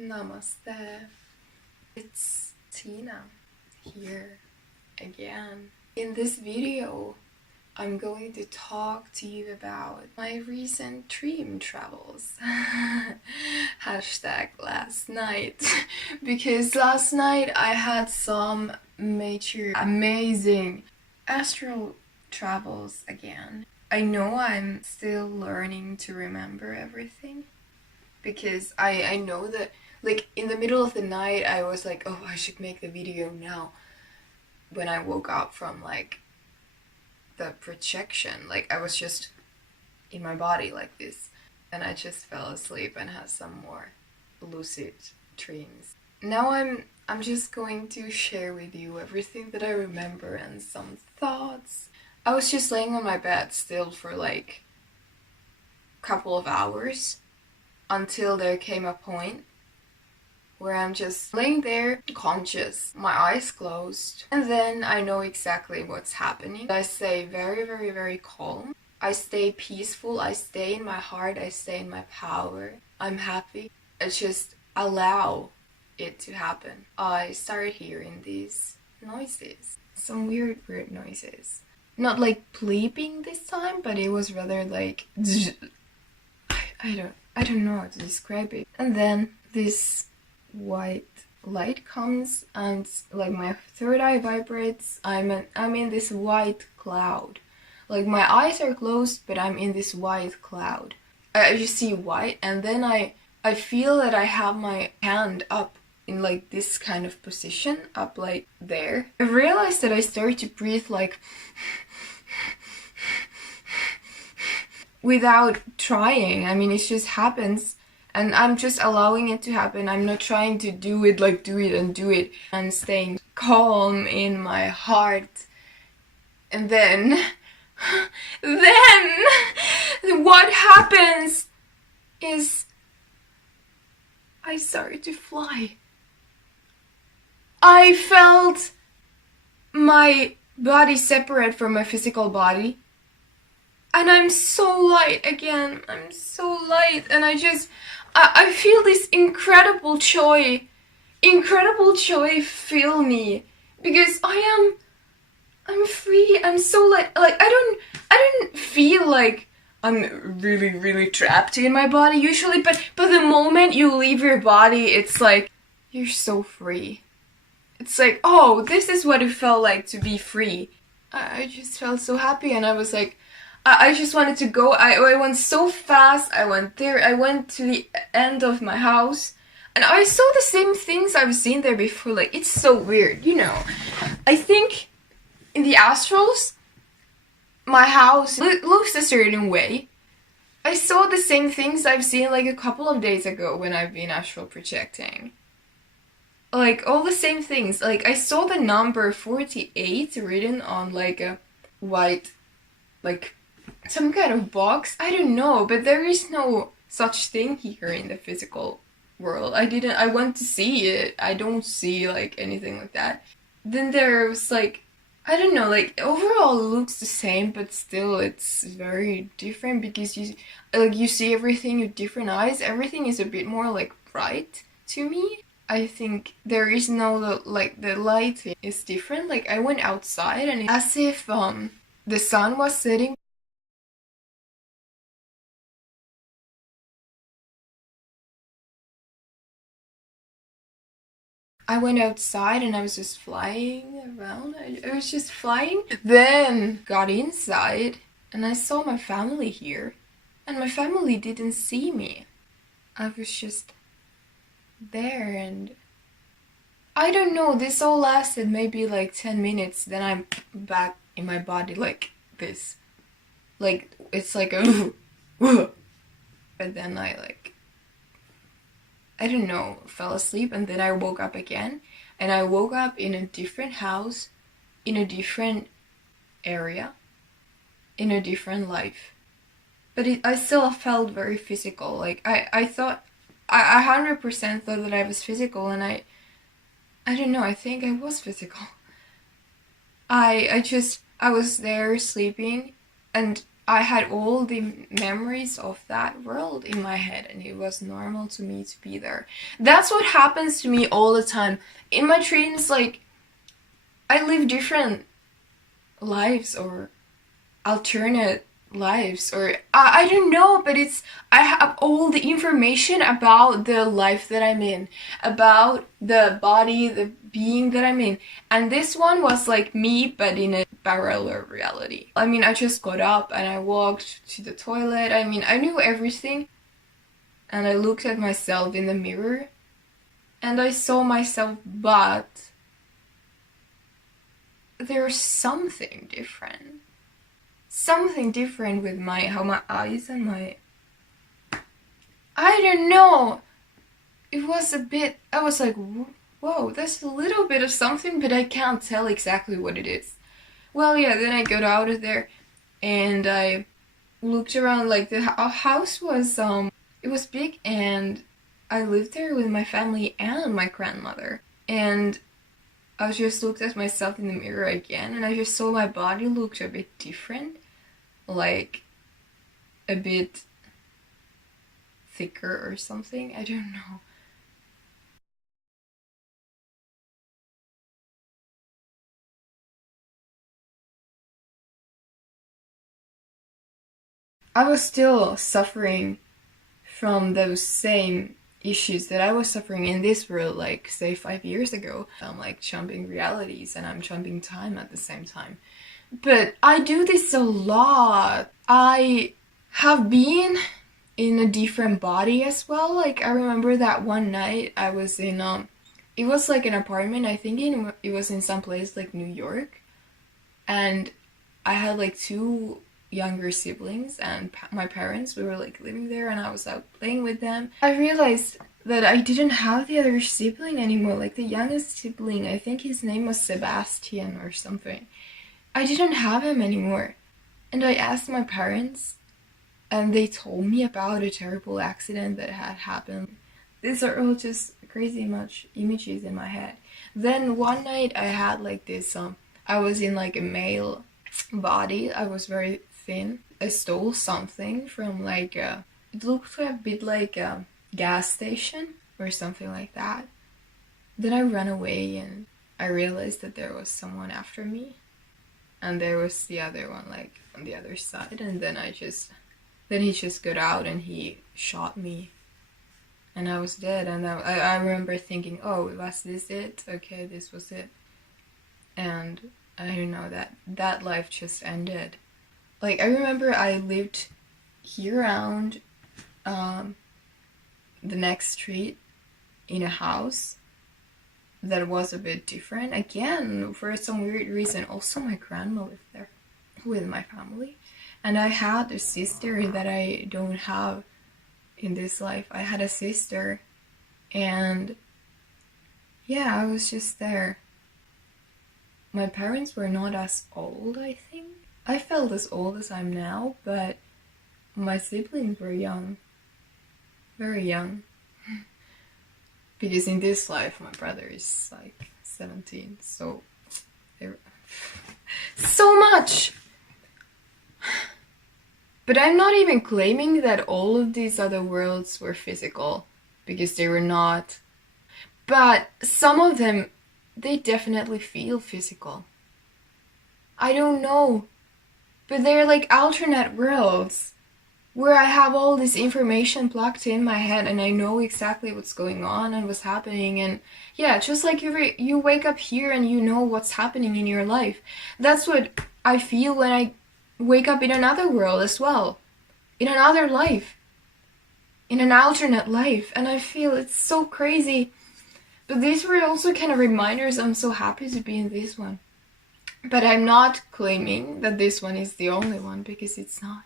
Namaste. It's Tina here again. In this video, I'm going to talk to you about my recent dream travels. Hashtag last night. Because last night I had some major amazing astral travels again. I know I'm still learning to remember everything. Because I know that, like, in the middle of the night, I was like, oh, I should make the video now. When I woke up from, like, the projection, like, I was just in my body like this. And I just fell asleep and had some more lucid dreams. Now I'm just going to share with you everything that I remember and some thoughts. I was just laying on my bed still for, like, a couple of hours. Until there came a point where I'm just laying there conscious, my eyes closed, and then I know exactly what's happening. I stay very, very, very calm. I stay peaceful, I stay in my heart, I stay in my power. I'm happy. I just allow it to happen. I started hearing these noises. Some weird noises. Not like bleeping this time, but it was rather like I don't know how to describe it. And then this white light comes and like my third eye vibrates. I'm in this white cloud. Like my eyes are closed, but I'm in this white cloud. I just see white, and then I feel that I have my hand up in like this kind of position, up like there. I realized that I started to breathe like without trying. I mean, it just happens, and I'm just allowing it to happen. I'm not trying to do it, like do it, and staying calm in my heart. And then what happens is I started to fly. I felt my body separate from my physical body. And I'm so light again. I'm so light, and I feel this incredible joy fill me, because I'm free. I'm so light. Like I don't feel like I'm really, really trapped in my body usually, but the moment you leave your body, it's like you're so free. It's like, oh, this is what it felt like to be free. I just felt so happy, and I was like, I just wanted to go. I went so fast. I went there. I went to the end of my house, and I saw the same things I've seen there before. Like, it's so weird, you know. I think in the astrals, my house looks a certain way. I saw the same things I've seen like a couple of days ago when I've been astral projecting. Like, all the same things. Like, I saw the number 48 written on like a white, like, some kind of box. I don't know, but there is no such thing here in the physical world. I went to see it. I don't see like anything like that. Then there was like, I don't know, like overall it looks the same, but still it's very different, because you see everything with different eyes. Everything is a bit more like bright to me. I think there is no, like, the light is different. Like, I went outside and it's as if the sun was setting. I went outside and I was just flying around. I was just flying. Then got inside and I saw my family here. And my family didn't see me. I was just there, and I don't know, this all lasted maybe like 10 minutes. Then I'm back in my body like this. Like, it's like a but then I don't know, fell asleep, and then I woke up again, and I woke up in a different house, in a different area, in a different life. But I still felt very physical. Like, I thought, I 100% thought that I was physical, and I don't know, I think I was physical. I was there sleeping, and I had all the memories of that world in my head, and it was normal to me to be there. That's what happens to me all the time. In my dreams, like, I live different lives or alternate lives, or I don't know, but it's, I have all the information about the life that I'm in, about the body, the being that I'm in. And this one was like me, but in a parallel reality. I mean, I just got up and I walked to the toilet. I mean, I knew everything. And I looked at myself in the mirror and I saw myself, but there's something different. Something different with how my eyes and my, I don't know. It was a bit, I was like, whoa, there's a little bit of something, but I can't tell exactly what it is. Well, yeah, then I got out of there and I looked around. Like, the house was, it was big, and I lived there with my family and my grandmother. And I just looked at myself in the mirror again, and I just saw my body looked a bit different. Like, a bit thicker or something. I don't know. I was still suffering from those same issues that I was suffering in this world, like, say, 5 years ago. I'm like jumping realities and I'm jumping time at the same time. But I do this a lot. I have been in a different body as well. Like, I remember that one night I was in, it was like an apartment, I think it was in some place like New York. And I had like 2 younger siblings, and my parents, we were like living there, and I was out playing with them. I realized that I didn't have the other sibling anymore, like the youngest sibling. I think his name was Sebastian or something. I didn't have him anymore. And I asked my parents, and they told me about a terrible accident that had happened. These are all just crazy much images in my head. Then one night I had like this, I was in like a male body. I was very thin. I stole something from like it looked a bit like a gas station or something like that. Then I ran away and I realized that there was someone after me, and there was the other one like on the other side, and then he just got out and he shot me and I was dead. And I remember thinking, oh, was this it? Okay, this was it. And I don't know, that life just ended. Like, I remember I lived here around the next street in a house that was a bit different. Again, for some weird reason, also my grandma lived there with my family. And I had a sister that I don't have in this life. I had a sister, and yeah, I was just there. My parents were not as old, I think. I felt as old as I'm now, but my siblings were young. Very young. Because in this life, my brother is like 17, so... so much! But I'm not even claiming that all of these other worlds were physical, because they were not. But some of them, they definitely feel physical. I don't know, but they're like alternate worlds where I have all this information plugged in my head and I know exactly what's going on and what's happening. And yeah, just like you wake up here and you know what's happening in your life. That's what I feel when I wake up in another world as well, in another life, in an alternate life. And I feel it's so crazy. But these were also kind of reminders. I'm so happy to be in this one. But I'm not claiming that this one is the only one, because it's not.